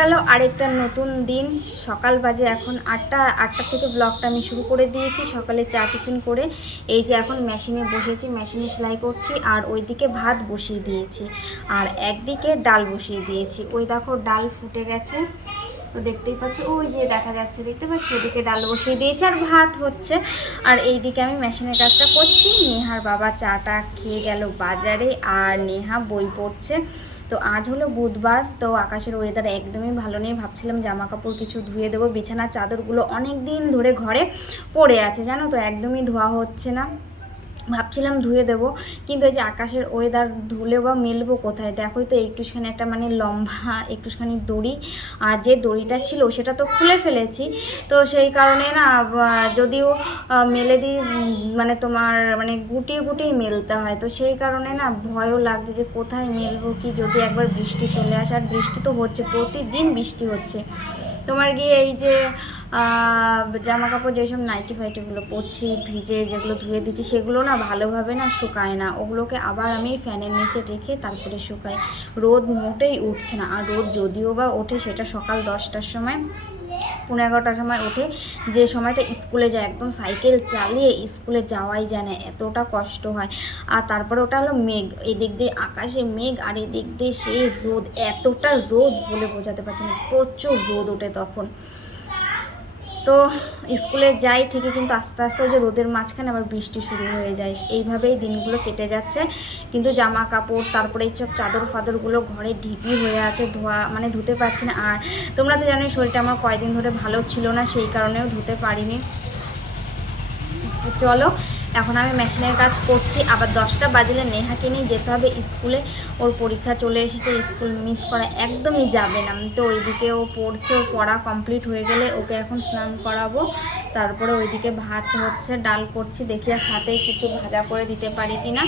গেল আরেকটা নতুন দিন। সকাল বাজে এখন 8টা থেকে ব্লগটা আমি শুরু করে দিয়েছি। সকালে চা টিফিন করে এই যে এখন মেশিনে বসেছি, মেশিনে সেলাই করছি। আর ওইদিকে ভাত বসিয়ে দিয়েছি আর একদিকে ডাল বসিয়ে দিয়েছি। ওই দেখো ডাল ফুটে গেছে, তো দেখতেই পাচ্ছি, ওই যে দেখা যাচ্ছে, দেখতে পাচ্ছি, ওদিকে ডাল বসিয়ে দিয়েছি আর ভাত হচ্ছে। আর এইদিকে আমি মেশিনের কাজটা করছি। নেহার বাবা চাটা খেয়ে গেল বাজারে আর নেহা বই পড়ছে। তো আজ হলো বুধবার, তো আকাশের ওয়েদার একদমই ভালো নেই। ভাবছিলাম জামা কাপড় কিছু ধুয়ে দেবো, বিছানার চাদরগুলো অনেক দিন ধরে ঘরে পড়ে আছে, জানো তো, একদমই ধোয়া হচ্ছে না। ভাবছিলাম ধুয়ে দেবো, কিন্তু এই যে আকাশের ওয়েদার ধুলে বা মেলবো কোথায়? দেখোই তো একটুখানি একটা মানে লম্বা একটুখানি দড়ি, আর যে দড়িটা ছিল সেটা তো খুলে ফেলেছি। তো সেই কারণে না যদিও মেলে দিই, মানে তোমার মানে গুটিয়ে গুটিয়ে মেলতে হয়। তো সেই কারণে না ভয়ও লাগছে যে কোথায় মেলবো, কি যদি একবার বৃষ্টি চলে আসে। আর বৃষ্টি তো হচ্ছে, প্রতিদিন বৃষ্টি হচ্ছে। তোমার গিয়ে এই যে জামা কাপড় যেসব নাইটি ফাইটিগুলো পরছি ভিজে, যেগুলো ধুয়ে দিচ্ছি, সেগুলো না ভালোভাবে না শুকায় না। ওগুলোকে আবার আমি ফ্যানের নিচে রেখে তারপরে শুকাই। রোদ মোটেই উঠছে না। আর রোদ যদিও বা ওঠে সেটা সকাল 10টার সময়, 11:30টার সময় ওঠে, যে সময়টা স্কুলে যায়, একদম সাইকেল চালিয়ে স্কুলে যাওয়াই যায় না, এতটা কষ্ট হয়। আর তারপরে ওটা হলো মেঘ, এদিক দিয়ে আকাশে মেঘ আর এদিক দিয়ে সেই রোদ, এতটা রোদ বলে বোঝাতে পারছি না, প্রচুর রোদ ওঠে তখন। তো স্কুলে যাই ঠিকই, কিন্তু আস্তে আস্তে ওই যে রোদের মাঝখানে আবার বৃষ্টি শুরু হয়ে যায়। এইভাবেই দিনগুলো কেটে যাচ্ছে। কিন্তু জামা কাপড়, তারপরে এইসব চাদর ফাদরগুলো ঘরে ঢিপি হয়ে আছে, ধোয়া মানে ধুতে পারছি না। আর তোমরা তো জানোই শরীরটা আমার কয়েকদিন ধরে ভালো ছিল না, সেই কারণেও ধুতে পারিনি। চলো এখন আমি মেশিনের কাজ করছি। আবার 10টা বাজলে নেহাকে নিয়ে যেতে হবে স্কুলে, ওর পরীক্ষা চলে এসেছে, স্কুল মিস করা একদমই যাবে না। তো ওইদিকে ও পড়ছে, ওর পড়া কমপ্লিট হয়ে গেলে ওকে এখন স্নান করাবো। তারপরে ওইদিকে ভাত হচ্ছে, ডাল করছি, দেখি আর সাথে কিছু ভাজা করে দিতে পারি কিনা,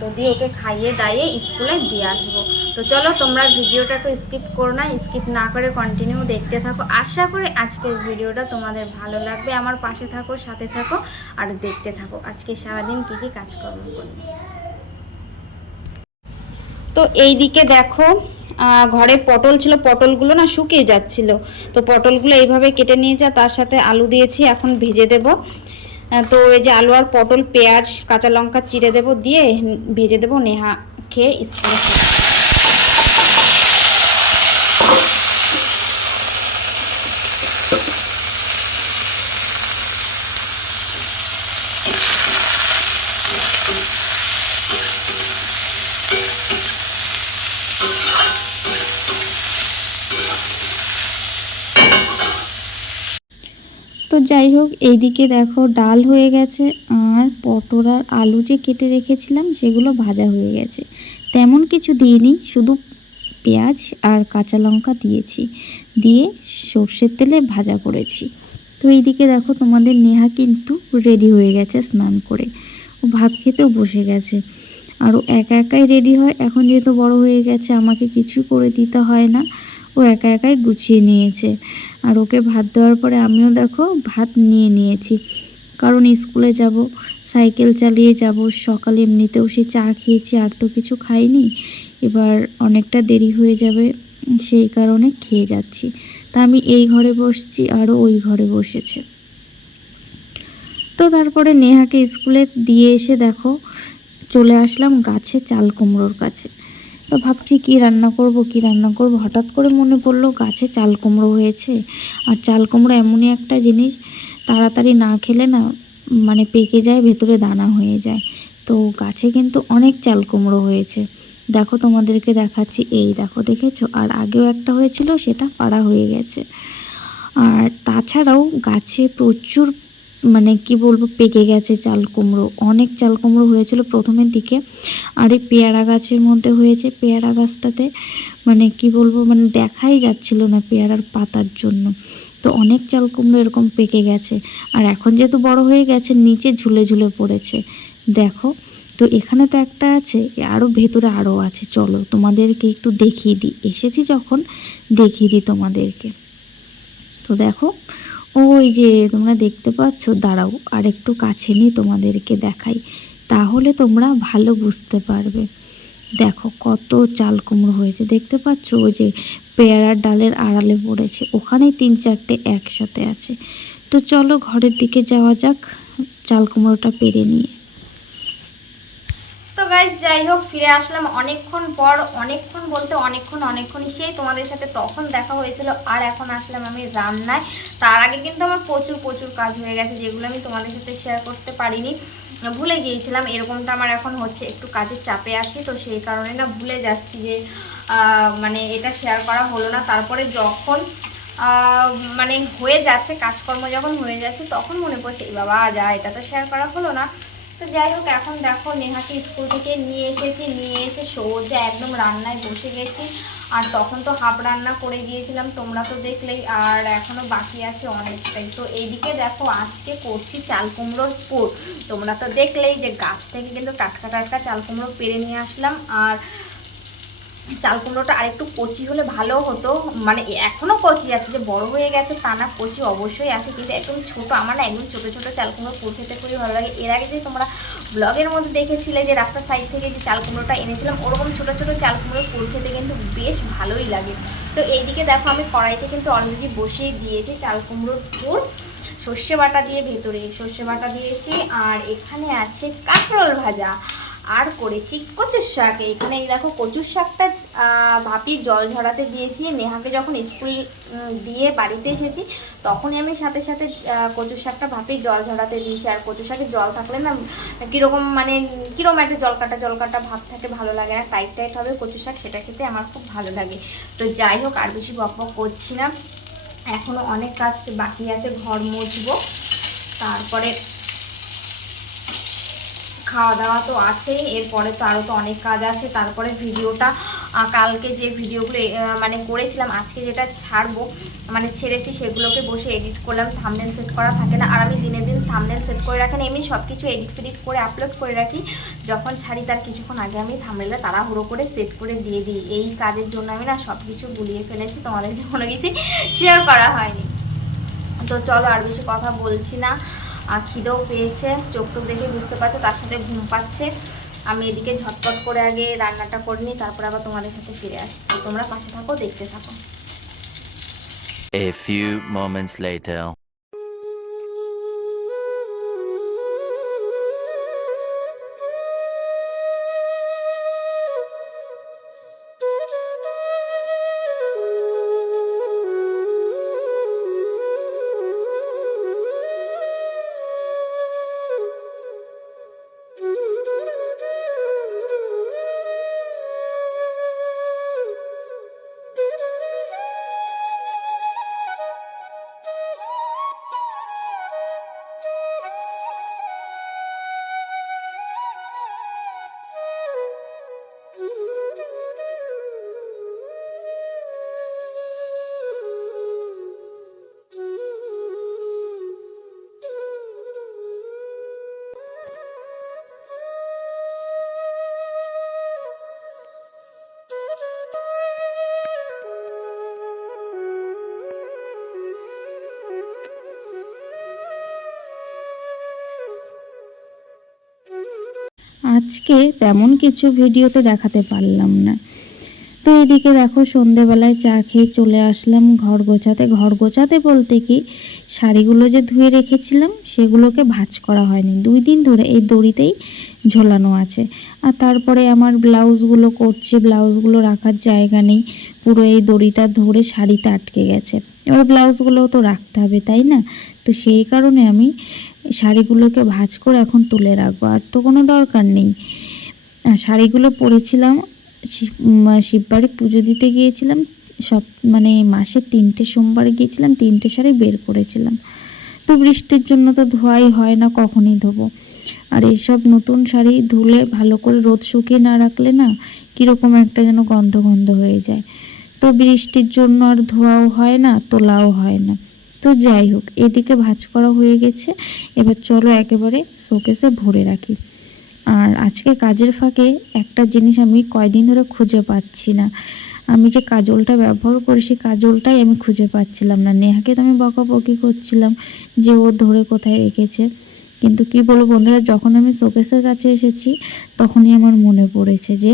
তো দিয়ে ওকে খাইয়ে দাইয়ে স্কুলে দিয়ে আসবো। তো চলো তোমরা ভিডিওটাকে স্কিপ করো না, স্কিপ না করে কন্টিনিউ দেখতে থাকো। আশা করি আজকের ভিডিওটা তোমাদের ভালো লাগবে। আমার পাশে থাকো, সাথে থাকো আর দেখতে থাকো আজকে সারাদিন কী কী কাজকর্ম করি। তো এই দিকে দেখো, ঘরে পটল ছিল, পটলগুলো না শুকিয়ে যাচ্ছিল, তো পটলগুলো এইভাবে কেটে নিয়েছে, তার সাথে আলু দিয়েছি, এখন ভেজে দেব। তো এই যে আলু আর পটল, পেঁয়াজ, কাঁচা লঙ্কা চিড়ে দেব, দিয়ে ভেজে দেব, নেহা খেয়ে স্কুলে। তো যাই হোক, এইদিকে দেখো ডাল হয়ে গেছে, আর পটল আর আলু যে কেটে রেখেছিলাম সেগুলো ভাজা হয়ে গেছে। তেমন কিছু দিইনি, শুধু পেঁয়াজ আর কাঁচা লঙ্কা দিয়েছি, দিয়ে সর্ষের তেলে ভাজা করেছি। তো এইদিকে দেখো তোমাদের নেহা কিন্তু রেডি হয়ে গেছে স্নান করে, ও ভাত খেতেও বসে গেছে। আর ও একা একাই রেডি হয়, এখন যেহেতু বড় হয়ে গেছে আমাকে কিছু করে দিতে হয় না, ও একা একাই গুছিয়ে নিয়েছে। আর ওকে ভাত দেওয়ার পরে আমিও দেখো ভাত নিয়ে নিয়েছি, কারণ স্কুলে যাব, সাইকেল চালিয়ে যাব। সকালে এমনিতেও সে চা খেয়েছি, আর তো কিছু খাইনি, এবার অনেকটা দেরি হয়ে যাবে, সেই কারণে খেয়ে যাচ্ছি। তা আমি এই ঘরে বসছি, আরও ওই ঘরে বসেছে। তো তারপরে নেহাকে স্কুলে দিয়ে এসে দেখো চলে আসলাম গাছে চাল কুমড়োর কাছে। তো ভাবছি কি রান্না করব, হঠাৎ করে মনে পড়লো গাছে চাল কুমড়ো হয়েছে। আর চাল কুমড়ো এমনই একটা জিনিস, তাড়াতাড়ি না খেলে না মানে পেকে যায়, ভেতরে দানা হয়ে যায়। তো গাছে কিন্তু অনেক চাল কুমড়ো হয়েছে, দেখো তোমাদেরকে দেখাচ্ছি, এই দেখো, দেখেছো? আর আগেও একটা হয়েছিল, সেটা পাড়া হয়ে গেছে। আর তাছাড়াও গাছে প্রচুর মানে কি বলবো, পেকে গেছে চাল কুমড়ো, অনেক চাল কুমড়ো হয়েছিল প্রথমের দিকে। আর এই পেয়ারা গাছের মধ্যে হয়েছে, পেয়ারা গাছটাতে মানে কি বলবো, মানে দেখাই যাচ্ছিল না পেয়ারার পাতার জন্য। তো অনেক চাল কুমড়ো এরকম পেকে গেছে। আর এখন যেহেতু বড় হয়ে গেছে, নিচে ঝুলে ঝুলে পড়েছে, দেখো। তো এখানে তো একটা আছে, আরও ভেতরে আরও আছে, চলো তোমাদেরকে একটু দেখিয়ে দিই, এসেছি যখন দেখিয়ে দিই তোমাদেরকে। তো দেখো, ওই যে তোমরা দেখতে পাচ্ছ, দাঁড়াও আর একটু কাছে নিয়ে তোমাদেরকে দেখাই, তাহলে তোমরা ভালো বুঝতে পারবে। দেখো কত চাল কুমড়ো হয়েছে, দেখতে পাচ্ছ? ওই যে পেয়ারার ডালের আড়ালে পড়েছে, ওখানেই 3-4টে একসাথে আছে। তো চলো ঘরের দিকে যাওয়া যাক চাল কুমড়োটা পেরে নিয়ে। তো গাইজ যাই হোক ফিরে আসলাম অনেকক্ষণ পর, অনেকক্ষণ বলতে অনেকক্ষণই, সেই তোমাদের সাথে তখন দেখা হয়েছিল। আর এখন আসলাম আমি রান্নায়। তার আগে কিন্তু আমার প্রচুর কাজ হয়ে গেছে, যেগুলো আমি তোমাদের সাথে শেয়ার করতে পারিনি, ভুলে গিয়েছিলাম। এরকমটা আমার এখন হচ্ছে, একটু কাজের চাপে আছি, তো সেই কারণে না ভুলে যাচ্ছি যে মানে এটা শেয়ার করা হলো না। তারপরে যখন মানে হয়ে যাচ্ছে, কাজকর্ম যখন হয়ে যাচ্ছে, তখন মনে পড়ছে এই বাবা যা, এটা তো শেয়ার করা হলো না। তো যাই হোক, এখন দেখো নেহাকে স্কুল থেকে নিয়ে এসে সোজা একদম রান্নায় বসে গেছি। আর তখন তো হাফ রান্না করে গিয়েছিলাম, তোমরা তো দেখলেই, আর এখনও বাকি আছে অনেকটাই। তো এইদিকে দেখো আজকে করছি চাল কুমড়োর পুর। তোমরা তো দেখলেই যে গাছ থেকে কিন্তু টাটকা চাল কুমড়ো পেরে নিয়ে আসলাম। আর চাল কুমড়োটা আরেকটু কচি হলে ভালো হতো, মানে এখনও কচি আছে, যে বড় হয়ে গেছে তা না, কচি অবশ্যই আছে, কিন্তু একদম ছোট। আমার না একদম ছোটো চাল কুমড়ো পুর খেতে খুবই ভালো লাগে। এর আগে যে তোমরা ব্লগের মধ্যে দেখেছিলে যে রাস্তার সাইড থেকে যে চাল কুমড়োটা এনেছিলাম, ওরকম ছোটো চাল কুমড়োর পুর খেতে কিন্তু বেশ ভালোই লাগে। তো এইদিকে দেখো আমি কড়াইতে কিন্তু অলরেডি বসিয়ে দিয়েছি চাল কুমড়োর পুর, সর্ষে বাটা দিয়ে, ভেতরে সর্ষে বাটা দিয়েছি। আর এখানে আছে কাঁকরোল ভাজা, আর করেছি কচুর শাক। এখানে এই দেখো কচুর শাকটা ভাপির জল ঝরাতে দিয়েছি। নেহাকে যখন স্কুল দিয়ে বাড়িতে এসেছি, তখনই আমি সাথে কচুর শাকটা ভাপির জল ঝরাতে দিয়েছি। আর কচুর শাকের জল থাকলে না কীরকম মানে কীরকম একটা জলকাটা ভাব থাকে, ভালো লাগে না, টাইট হবে কচুর শাক, সেটা খেতে আমার খুব ভালো লাগে। তো যাই হোক, আর বেশি বক করছি না, এখনও অনেক কাজ বাকি আছে। ঘর মুছবো, তারপরে খাওয়া দাওয়া তো আছেই, এরপরে তো আরও তো অনেক কাজ আছে। তারপরে ভিডিওটা কালকে যে ভিডিওগুলো মানে করেছিলাম, আজকে যেটা ছাড়বো মানে ছেড়েছি, সেগুলোকে বসে এডিট করলাম। থাম্বনেল সেট করা থাকে না, আর আমি দিনে থাম্বনেল সেট করে রাখি না, এমনি সব কিছু এডিট করে আপলোড করে রাখি। যখন ছাড়ি তার কিছুক্ষণ আগে আমি থাম্বনেলটা তাড়াহুড়ো করে সেট করে দিয়ে দিই। এই কাজের জন্য আমি না সব কিছু গুলিয়ে ফেলেছি, তোমাদেরকে কোনো কিছু শেয়ার করা হয়নি। তো চলো আর বেশি কথা বলছি না, খিদেও পেয়েছে, চোখ দেখে বুঝতে পারছো, তার সাথে ঘুম পাচ্ছে। আমি এদিকে ঝটপট করে আগে রান্নাটা করে নিই, তারপর আবার তোমাদের সাথে ফিরে আসছি। তোমরা পাশে থাকো, দেখতে থাকো। A few moments later. আজকে তেমন কিছু ভিডিওতে দেখাতে পারলাম না। তো এদিকে দেখো সন্ধেবেলায় চা খেয়ে চলে আসলাম ঘর গোছাতে বলতে কি, শাড়িগুলো যে ধুয়ে রেখেছিলাম সেগুলোকে ভাঁজ করা হয়নি, 2 দিন ধরে এই দড়িতেই ঝোলানো আছে। আর তারপরে আমার ব্লাউজগুলো করছে, ব্লাউজগুলো রাখার জায়গা নেই, পুরো এই দড়িটা ধরে শাড়িতে আটকে গেছে। এবার ব্লাউজগুলোও তো রাখতে হবে, তাই না? তো সেই কারণে আমি শাড়িগুলোকে ভাঁজ করে এখন তুলে রাখবো, আর তো কোনো দরকার নেই। শাড়িগুলো পরেছিলাম শিববাড়ি পুজো দিতে গিয়েছিলাম, সব মানে মাসে 3টে সোমবার গিয়েছিলাম, 3টে শাড়ি বের করেছিলাম। তো বৃষ্টির জন্য তো ধোয়াই হয় না, কখনই ধোবো। আর এইসব নতুন শাড়ি ধুলে ভালো করে রোদ শুকিয়ে না রাখলে না কীরকম একটা যেন গন্ধ হয়ে যায়। তো বৃষ্টির জন্য আর ধোয়াও হয় না, তোলাও হয় না। তো যাই হোক, এদিকে ভাঁজ করা হয়ে গেছে, এবার চলো একেবারে শোকেসে ভরে রাখি। আর আজকে কাজের ফাঁকে একটা জিনিস আমি কয়দিন ধরে খুঁজে পাচ্ছি না, আমি যে কাজলটা ব্যবহার করি সেই কাজলটাই আমি খুঁজে পাচ্ছিলাম না। নেহাকে তো আমি বকাবকি করছিলাম যে ও ধরে কোথায় রেখেছে, কিন্তু কি বলবো বন্ধুরা, যখন আমি শোকেসের কাছে এসেছি তখনই আমার মনে পড়েছে যে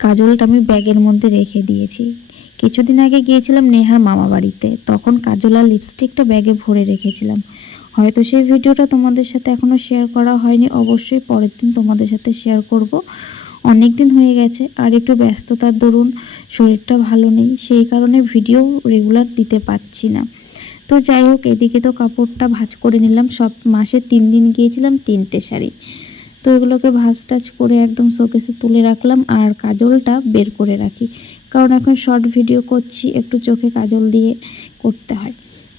কাজলটা আমি ব্যাগের মধ্যে রেখে দিয়েছি। কিছুদিন আগে গিয়েছিলাম নেহার মামা বাড়িতে, তখন কাজল আর লিপস্টিকটা ব্যাগে ভরে রেখেছিলাম। হয়তো সেই ভিডিওটা তোমাদের সাথে এখনও শেয়ার করা হয়নি, অবশ্যই পরের দিন তোমাদের সাথে শেয়ার করব। অনেক দিন হয়ে গেছে, আর একটু ব্যস্ততার দরুন শরীরটা ভালো নেই, সেই কারণে ভিডিও রেগুলার দিতে পারছি না। তো যাই হোক, এদিকে তো কাপড়টা ভাঁজ করে নিলাম। সব মাসে 3 দিন গিয়েছিলাম 3টে শাড়ি, তো এগুলোকে ভাঁজ টাজ করে একদম শোকেসে তুলে রাখলাম। আর কাজলটা বের করে রাখি, কারণ এখন শর্ট ভিডিও করছি, একটু চোখে কাজল দিয়ে করতে হয়।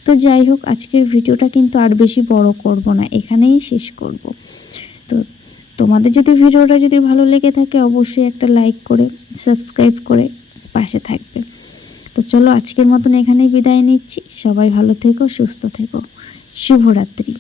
তো যাই হোক, আজকের ভিডিওটা কিন্তু আর বেশি বড় করব না, এখানেই শেষ করব। তো তোমাদের যদি ভিডিওটা যদি ভালো লেগে থাকে অবশ্যই একটা লাইক করে সাবস্ক্রাইব করে পাশে থাকবে। তো চলো আজকের মতন এখানেই বিদায় নিচ্ছি। সবাই ভালো থেকো, সুস্থ থেকো। শুভরাত্রি।